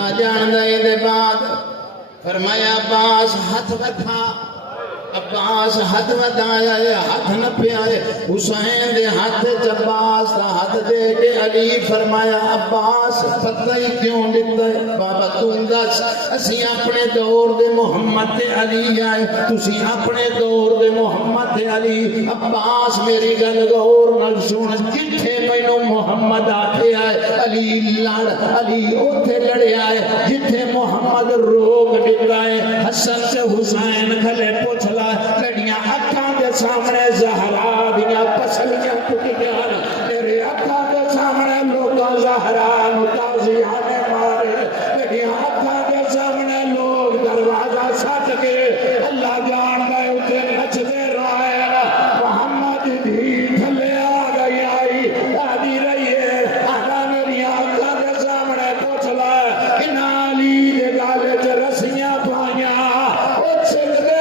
خدا جان دے بعد فرمایا عباس ہاتھ رکھا عباس ہاتھ ودایا ہے ہاتھ نہ پیائے حسین دے ہاتھ عباس دا ہاتھ دے کے علی فرمایا عباس پتہ ہی کیوں دیتا ہے بابا تم دس اسی اپنے دور دے محمد علی آئے تسی اپنے دور دے محمد علی عباس میری گل غور نال سن جتھے مینوں محمد آکھے آئے علی لڑ علی اوتھے لڑیا ہے جتھے محمد روک دیتا ہے حسن سے حسین کھلے پوچھ لڑیاں اکھاں دے سامنے زہرا دیاں پسلیاں ٹکیاں میرے اکھاں دے سامنے لوگاں زہرا نو تازیاں نے مارے لڑیاں اکھاں دے سامنے لوگ دروازہ سٹ کے اللہ جان دے اتے نچ دے رہے محمد بھی تھلے آ گئی آئی آدھی رہی ہے آدھا میری اکھاں دے سامنے پوچھ لا انہاں علی دے گالے چ رسیاں پائیاں او چھک دے